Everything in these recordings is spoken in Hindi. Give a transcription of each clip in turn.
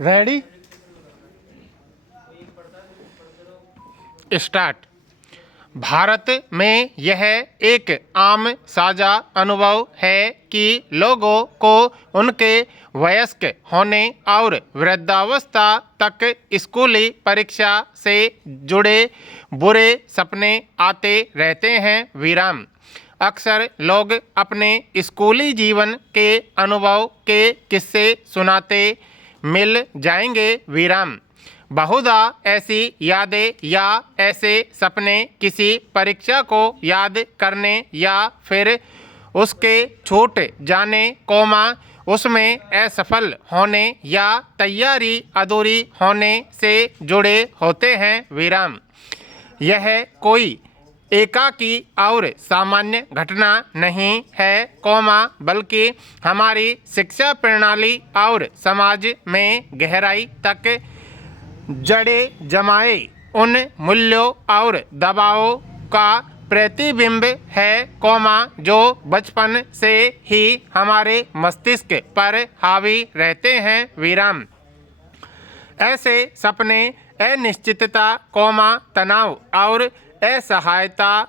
Ready start. भारत में यह एक आम साझा अनुभव है कि लोगों को उनके वयस्क होने और वृद्धावस्था तक स्कूली परीक्षा से जुड़े बुरे सपने आते रहते हैं। विराम। अक्सर लोग अपने स्कूली जीवन के अनुभव के किस्से सुनाते मिल जाएंगे। विराम। बहुधा ऐसी यादें या ऐसे सपने किसी परीक्षा को याद करने या फिर उसके छूट जाने उसमें असफल होने या तैयारी अधूरी होने से जुड़े होते हैं। विराम। यह कोई एकाकी और सामान्य घटना नहीं है, बल्कि हमारी शिक्षा प्रणाली और समाज में गहराई तक जड़े जमाए उन मूल्यों और दबावों का प्रतिबिंब है, जो बचपन से ही हमारे मस्तिष्क पर हावी रहते हैं। विराम। ऐसे सपने अनिश्चितता, तनाव और असहायता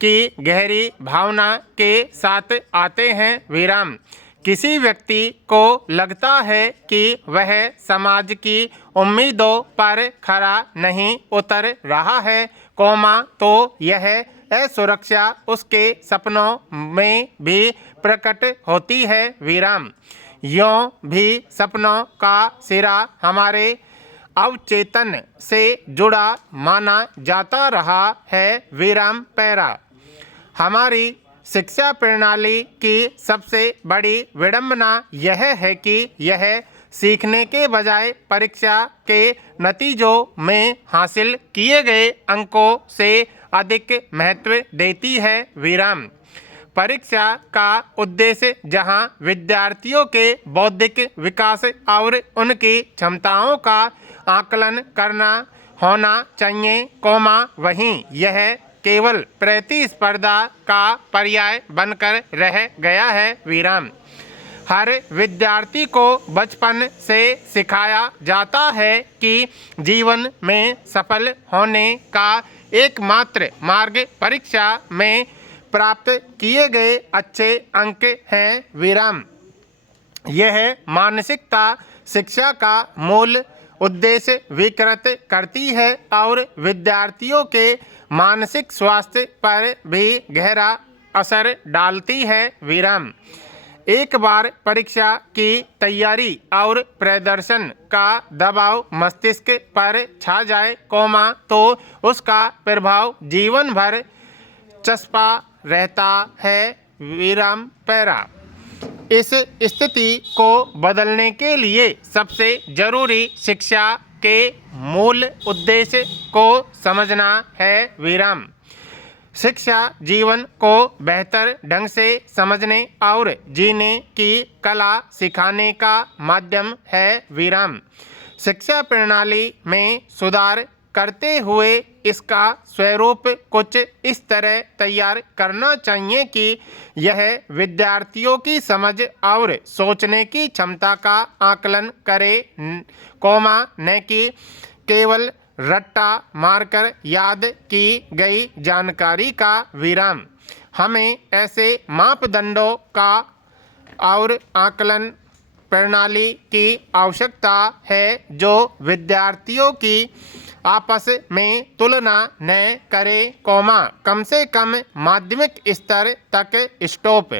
की गहरी भावना के साथ आते हैं। विराम। किसी व्यक्ति को लगता है कि वह समाज की उम्मीदों पर खरा नहीं उतर रहा है, तो यह असुरक्षा उसके सपनों में भी प्रकट होती है। विराम। यों भी सपनों का सिरा हमारे अवचेतन से जुड़ा माना जाता रहा है। विराम। पैरा। हमारी शिक्षा प्रणाली की सबसे बड़ी विडंबना यह है कि यह सीखने के बजाय परीक्षा के नतीजों में हासिल किए गए अंकों से अधिक महत्व देती है। विराम। परीक्षा का उद्देश्य जहां विद्यार्थियों के बौद्धिक विकास और उनकी क्षमताओं का आकलन करना होना चाहिए, वहीं यह केवल प्रतिस्पर्धा का पर्याय बनकर रह गया है। विराम। हर विद्यार्थी को बचपन से सिखाया जाता है कि जीवन में सफल होने का एकमात्र मार्ग परीक्षा में प्राप्त किए गए अच्छे अंक हैं। विराम। यह मानसिकता शिक्षा का मूल उद्देश्य विकृत करती है और विद्यार्थियों के मानसिक स्वास्थ्य पर भी गहरा असर डालती है। विराम। एक बार परीक्षा की तैयारी और प्रदर्शन का दबाव मस्तिष्क पर छा जाए, तो उसका प्रभाव जीवन भर चस्पा रहता है। विराम। पैरा। इस स्थिति को बदलने के लिए सबसे जरूरी शिक्षा के मूल उद्देश्य को समझना है। विराम। शिक्षा जीवन को बेहतर ढंग से समझने और जीने की कला सिखाने का माध्यम है। विराम। शिक्षा प्रणाली में सुधार करते हुए इसका स्वरूप कुछ इस तरह तैयार करना चाहिए कि यह विद्यार्थियों की समझ और सोचने की क्षमता का आकलन करे, न कि केवल रट्टा मारकर याद की गई जानकारी का। विराम। हमें ऐसे मापदंडों का और आकलन प्रणाली की आवश्यकता है जो विद्यार्थियों की आपस में तुलना न करे, कम से कम माध्यमिक स्तर तक स्टॉप।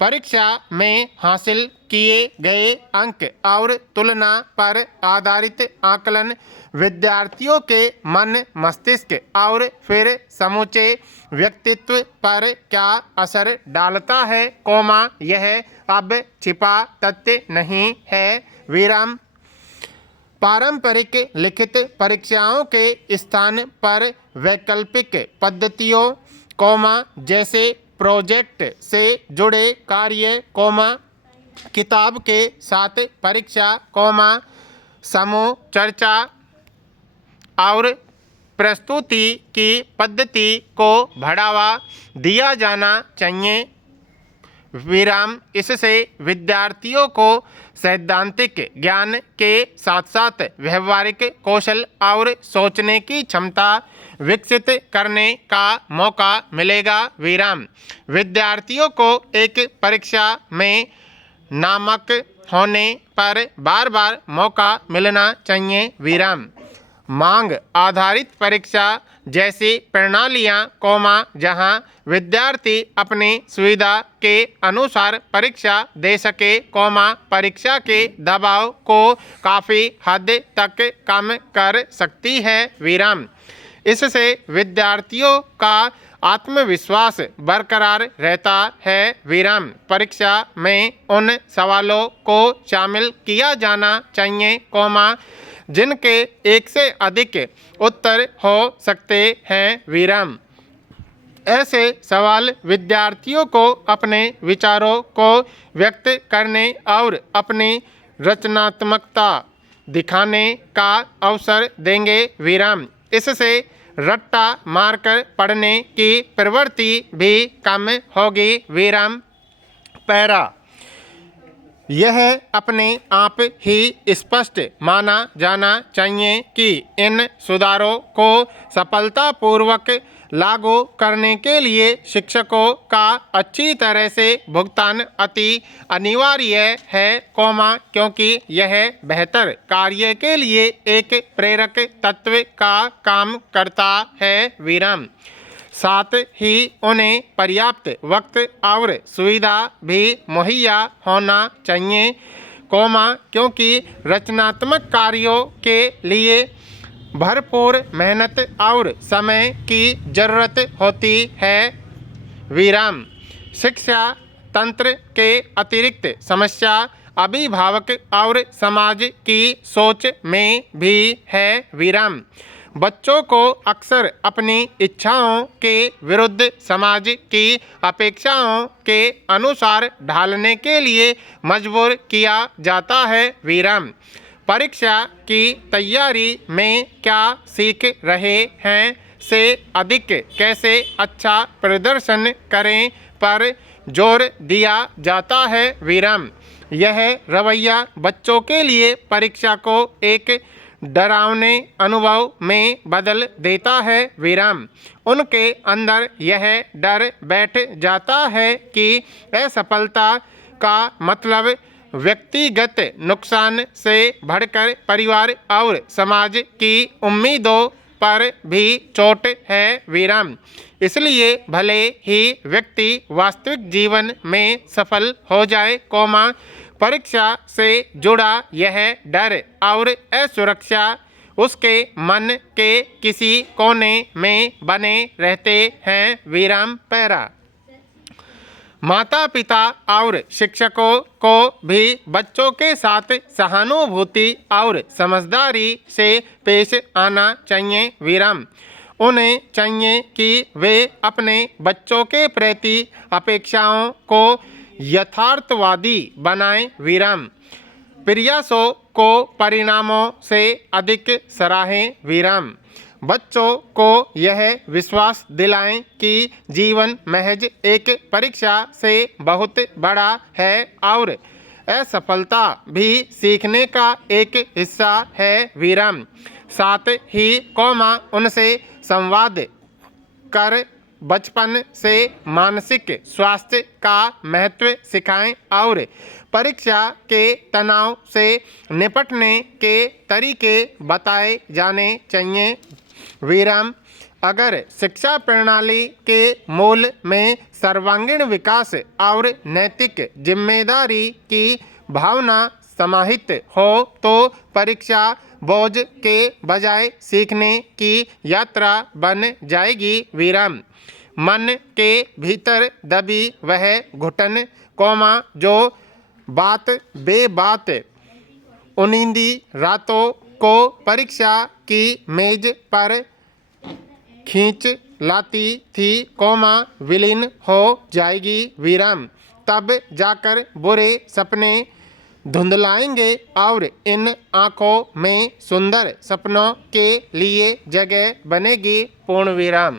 परीक्षा में हासिल किए गए अंक और तुलना पर आधारित आकलन विद्यार्थियों के मन, मस्तिष्क और फिर समूचे व्यक्तित्व पर क्या असर डालता है, यह अब छिपा तथ्य नहीं है। विराम। पारंपरिक लिखित परीक्षाओं के स्थान पर वैकल्पिक पद्धतियों, जैसे प्रोजेक्ट से जुड़े कार्य, किताब के साथ परीक्षा, समूह चर्चा और प्रस्तुति की पद्धति को बढ़ावा दिया जाना चाहिए। विराम। इससे विद्यार्थियों को सैद्धांतिक ज्ञान के साथ साथ व्यवहारिक कौशल और सोचने की क्षमता विकसित करने का मौका मिलेगा। विराम। विद्यार्थियों को एक परीक्षा में नामक होने पर बार बार मौका मिलना चाहिए। विराम। मांग आधारित परीक्षा जैसी प्रणालियाँ, जहां विद्यार्थी अपनी सुविधा के अनुसार परीक्षा दे सके, परीक्षा के दबाव को काफ़ी हद तक कम कर सकती है। विराम। इससे विद्यार्थियों का आत्मविश्वास बरकरार रहता है। विराम। परीक्षा में उन सवालों को शामिल किया जाना चाहिए, जिनके एक से अधिक उत्तर हो सकते हैं। विराम। ऐसे सवाल विद्यार्थियों को अपने विचारों को व्यक्त करने और अपनी रचनात्मकता दिखाने का अवसर देंगे। विराम। इससे रट्टा मारकर पढ़ने की प्रवृत्ति भी कम होगी। विराम। पैरा। यह अपने आप ही स्पष्ट माना जाना चाहिए कि इन सुधारों को सफलतापूर्वक लागू करने के लिए शिक्षकों का अच्छी तरह से भुगतान अति अनिवार्य है, क्योंकि यह बेहतर कार्य के लिए एक प्रेरक तत्व का काम करता है। विराम। साथ ही उन्हें पर्याप्त वक्त और सुविधा भी मुहैया होना चाहिए, क्योंकि रचनात्मक कार्यों के लिए भरपूर मेहनत और समय की जरूरत होती है। विराम। शिक्षा तंत्र के अतिरिक्त समस्या अभिभावक और समाज की सोच में भी है। विराम। बच्चों को अक्सर अपनी इच्छाओं के विरुद्ध समाज की अपेक्षाओं के अनुसार ढालने के लिए मजबूर किया जाता है। विराम। परीक्षा की तैयारी में क्या सीख रहे हैं से अधिक कैसे अच्छा प्रदर्शन करें पर जोर दिया जाता है। विराम। यह रवैया बच्चों के लिए परीक्षा को एक डरावने अनुभव में बदल देता है। विराम। उनके अंदर यह डर बैठ जाता है कि असफलता का मतलब व्यक्तिगत नुकसान से बढ़कर परिवार और समाज की उम्मीदों पर भी चोट है। विराम। इसलिए भले ही व्यक्ति वास्तविक जीवन में सफल हो जाए, परीक्षा से जुड़ा यह डर और असुरक्षा उसके मन के किसी कोने में बने रहते हैं। विराम। पैरा। माता पिता और शिक्षकों को भी बच्चों के साथ सहानुभूति और समझदारी से पेश आना चाहिए। विराम। उन्हें चाहिए कि वे अपने बच्चों के प्रति अपेक्षाओं को यथार्थवादी बनाएं। विराम। प्रयासों को परिणामों से अधिक सराहें। विराम। बच्चों को यह विश्वास दिलाएं कि जीवन महज एक परीक्षा से बहुत बड़ा है और असफलता भी सीखने का एक हिस्सा है। विराम। साथ ही उनसे संवाद कर बचपन से मानसिक स्वास्थ्य का महत्व सिखाएं और परीक्षा के तनाव से निपटने के तरीके बताए जाने चाहिए। विराम। अगर शिक्षा प्रणाली के मूल में सर्वांगीण विकास और नैतिक जिम्मेदारी की भावना समाहित हो तो परीक्षा बोझ के बजाय सीखने की यात्रा बन जाएगी। विराम। मन के भीतर दबी वह घुटन, जो बात बेबात उनिंदी रातों को परीक्षा की मेज पर खींच लाती थी, विलीन हो जाएगी। विराम। तब जाकर बुरे सपने धुंधलाएंगे और इन आँखों में सुंदर सपनों के लिए जगह बनेगी। पूर्ण विराम।